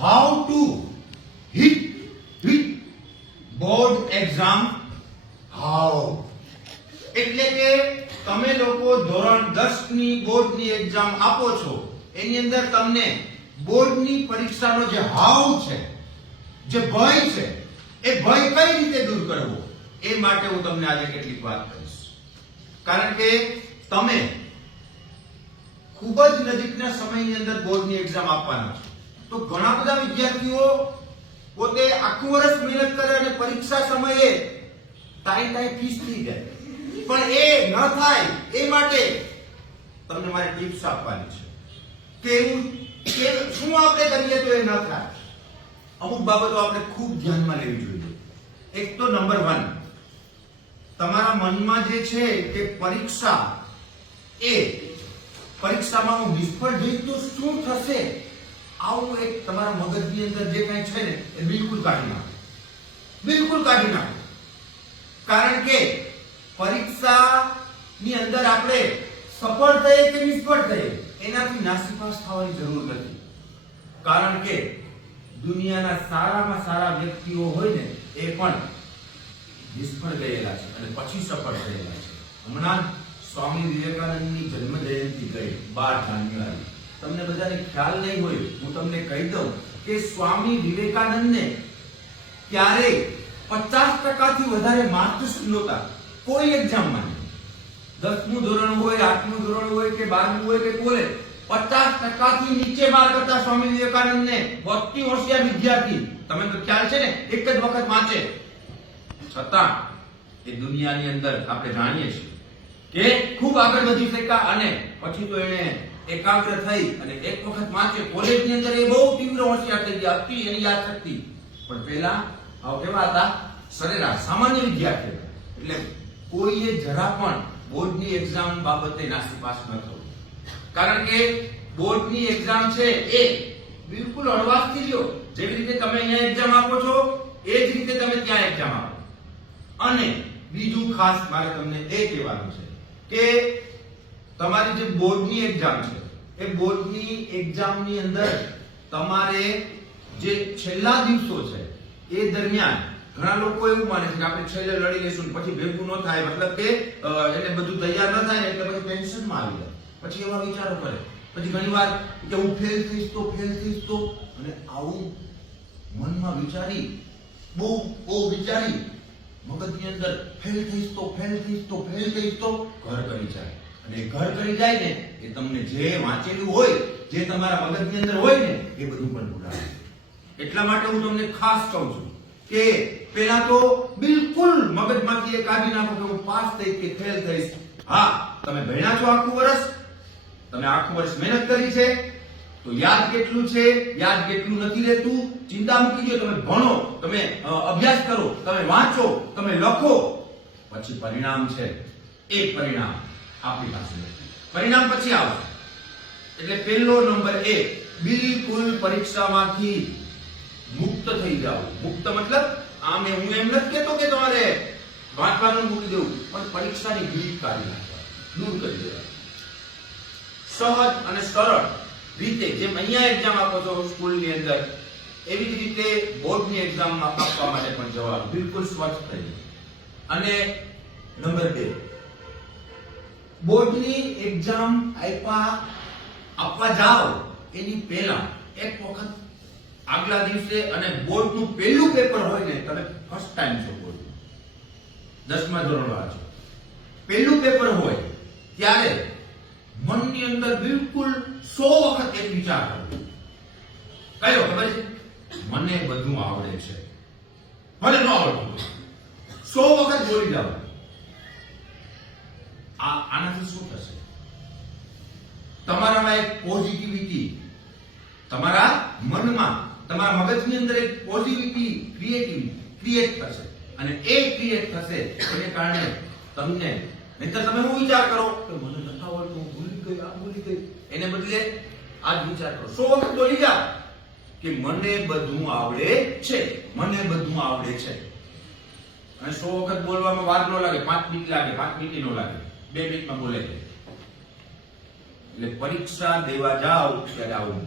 how to hit board exam. how એટલે કે તમે લોકો ધોરણ 10 ની બોર્ડની એક્ઝામ આપો છો, એની અંદર તમને બોર્ડની પરીક્ષાનો જે હાવ છે, જે ભય છે, એ ભય કઈ રીતે દૂર કરવો એ માટે હું તમને આજે કેટલીક વાત કહીશ. કારણ કે તમે ખૂબ જ નજીકના સમયની અંદર બોર્ડની એક્ઝામ આપવાના છો, તો ઘણા બધા વિદ્યાર્થીઓ પોતે આખું વર્ષ મહેનત કરે અને પરીક્ષા સમયે ટાઈ ફીસ થઈ જાય, પણ એ ન થાય એ માટે તમને મારી ટિપ્સ આપવાની છે કે શું આપણે કરીએ તો એ ન થાય. અમુક બાબતો આપણે ખૂબ ધ્યાનમાં લેવી જોઈએ. એક તો નંબર 1, તમારા મનમાં જે છે કે પરીક્ષામાં હું નિષ્ફળ જઈશ તો શું થશે, આવું એક તમારા મગજની અંદર જે કંઈ છે ને એ બિલકુલ કાઢી નાખો. બિલકુલ કાઢી નાખો. કારણ કે પરીક્ષાની અંદર આપણે સફળ થઈએ કે નિષ્ફળ થઈએ એનાથી નાસીપાસ થવાની જરૂર નથી. કારણ કે દુનિયાના સારામાં સારા વ્યક્તિઓ હોય ને એ પણ નિષ્ફળ ગયેલા છે અને પછી સફળ થયેલા છે. હમણાં સ્વામી વિવેકાનંદની જન્મ જયંતિ ગઈ 12 જાન્યુઆરી. તમને બધાને ખ્યાલ નહીં હોય, હું તમને કહી દઉં કે સ્વામી વિવેકાનંદને ક્યારે 50% વધારે માર્ક્સ નહોતા કોઈ એક્ઝામમાં. 10મું ધોરણ હોય, 8મું ધોરણ હોય કે 12મું હોય કે કોલેજ, 50% નીચે માર્ક હતા સ્વામી વિવેકાનંદને. અતિ હોશિયાર વિદ્યાર્થી, તમે તો ખ્યાલ છે ને, એક જ વખત વાંચે, છતાં એ દુનિયાની અંદર આપણે જાણીએ છીએ કે ખૂબ આગળ વધી શક્યા. અને પછી તો એને એકાગ્ર થઈ અને એક વખત વાંચે, કોલેજની અંદર એ બહુ તીવ્ર હોશિયાર થઈ ગયા, હતી એની યાદશક્તિ. પણ પહેલા કેવા હતા? સરેરાશ સામાન્ય વિદ્યાર્થી. એટલે કોઈએ જરા પણ બોર્ડની એક્ઝામ બાબતે નાસીપાસ ન થવું. કારણ કે બોર્ડની એક્ઝામ છે એ બિલકુલ હળવાશથી લ્યો. જેવી રીતે તમે અહીંયા એક્ઝામ આપો છો એ જ રીતે તમે ત્યાં એક્ઝામ આપો. અને બીજું ખાસ મારે તમને એ કહેવાનું છે કે તમારી જે બોર્ડની એક્ઝામ છે એ બોર્ડની એક્ઝામની અંદર તમારે જે છેલ્લા દિવસો છે એ દરમિયાન ઘણા લોકો એવું માને છે કે આપણે છેલ્લે લડી લેશું પછી ભેગું ન થાય, મતલબ કે એને બધું તૈયાર ન થાય ને એટલે પછી ટેન્શનમાં આવી જાય, પછી એવા વિચારો કરે. પછી ઘણીવાર કે હું ફેલ થઈશ તો અને આવું મનમાં વિચારી બહુ વિચારી મગજની અંદર ફેલ થઈશ તો ઘર કરી જાય. અને ઘર કરી જાય ને એ તમને જે વાંચેલું હોય, જે તમારા મગજની અંદર હોય ને એ બધું પણ ભૂલાવે. એટલા માટે હું તમને ખાસ કહું છું કે પહેલા તો બિલકુલ મગજમાંથી એ કાઢી નાખો કે હું પાસ થઈશ કે ફેલ થઈશ. હા, તમે ભણ્યા છો આખું વર્ષ, તમે આખું વર્ષ મહેનત કરી છે, તો યાદ કેટલું છે, યાદ કેટલું નથી રહેતું, ચિંતા મૂકી દો. તમે ભણો, તમે અભ્યાસ કરો, તમે વાંચો, તમે લખો, પછી પરિણામ છે એ પરિણામ આપણી પાસે નથી. પરિણામ પછી આવશે. એટલે પહેલો નંબર એ બિલકુલ પરીક્ષામાંથી મુક્ત થઈ જાવ. મુક્ત મતલબ હું એમ નથી કહેતો કે તમારે વાંચવાનું મૂકી દેવું, પણ પરીક્ષાની ભીડ કાઢી નાખવા, દૂર કરી દેવા. સહજ અને સરળ રીતે જેમ અહીંયા એક્ઝામ આપો છો સ્કૂલની અંદર, એવી જ રીતે બોર્ડની એક્ઝામ આપવા માટે પણ જવાનું બિલકુલ સ્વચ્છ થઈ. અને નંબર 2, બોર્ડની એક્ઝામ આપવા જાઓ એની પહેલા એક વખત આગલા દિવસે, અને બોર્ડનું પહેલું પેપર હોય ને, તમે ફર્સ્ટ ટાઈમ છો બોર્ડ 10મા ધોરણવાળા છો, પહેલું પેપર હોય ત્યારે મનની અંદર બિલકુલ 100 વખત એક વિચાર કરો. કયો ખબર છે? મને બધું આવડે છે, મને ન આવડતું. 100 વખત બોલી જાવ. આનાથી શું થશે? તમારામાં એક પોઝિટિવિટી, તમારા મનમાં, તમારા મગજની અંદર એક પોઝિટિવિટી ક્રિએટ થશે. અને એ ક્રિએટ થશે એને કારણે તમને, નહીંતર તમે શું વિચાર કરો કે મને નથી આવડતું, ભૂલી ગઈ, એને બદલે આ જ વિચાર કરો. 100 વખત બોલી જાઓ કે મને બધું આવડે છે, મને બધું આવડે છે. અને 100 વખત બોલવામાં વાર ન લાગે, 5 મિનિટ લાગે, 5 મિનિટ નો લાગે, 2 મિનિટમાં બોલે. એટલે પરીક્ષા દેવા જાઓ ત્યારે આવું